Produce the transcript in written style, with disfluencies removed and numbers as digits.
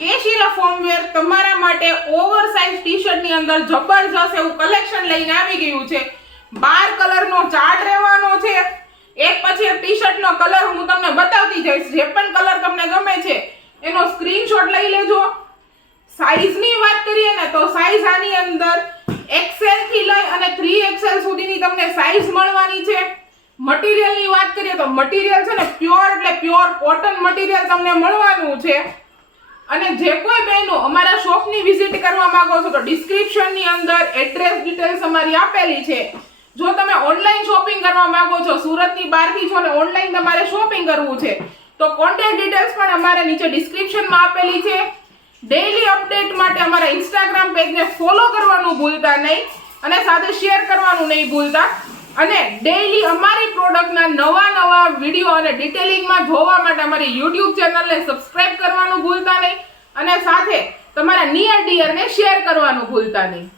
કેશીલા ફોર્મવેર તમારા માટે oversize T-shirt ની અંદર જબરજસ્ત એવું કલેક્શન લઈને આવી ગયું છે. 12 કલરનો ચાર્ટ રહેવાનો છે. એક પછી એક ટી-શર્ટ નો કલર હું તમને બતાવતી જઈશ. જે પણ કલર તમને ગમે છે એનો સ્ક્રીનશોટ લઈ લેજો. સાઈઝ ની વાત કરીએ ને તો સાઈઝ આની અંદર XL થી લઈ અને 3XL સુધીની તમને સાઈઝ મળવાની છે. મટીરીયલ ની વાત કરીએ તો મટીરીયલ છે ને પ્યોર એટલે પ્યોર કોટન મટીરીયલ તમને મળવાનું છે. અને જે કોઈ બહેનો અમારા શોપની વિઝિટ કરવા માંગો છો તો ડિસ્ક્રિપ્શન ની અંદર એડ્રેસ ડિટેલ્સ અમારી આપેલી છે. જો તમે ઓનલાઈન શોપિંગ કરવા માંગો છો, સુરતની બહારથી છો ને ઓનલાઈન તમારે શોપિંગ કરવું છે તો કોન્ટેક્ટ ડિટેલ્સ પણ અમારે નીચે ડિસ્ક્રિપ્શનમાં આપેલી છે. ડેઈલી અપડેટ માટે અમારા ઇન્સ્ટાગ્રામ પેજને ફોલો કરવાનું ભૂલતા નહીં અને સાથે શેર કરવાનું નહીં ભૂલતા. અને ડેઈલી અમારી પ્રોડક્ટના નવા વિડીયો અને ડિટેલિંગમાં જોવા માટે અમારી YouTube ચેનલને સબસ્ક્રાઇબ કરવાનું ભૂલતા નહીં અને સાથે તમારા નિયર ડિયરને શેર કરવાનું ભૂલતા નહીં.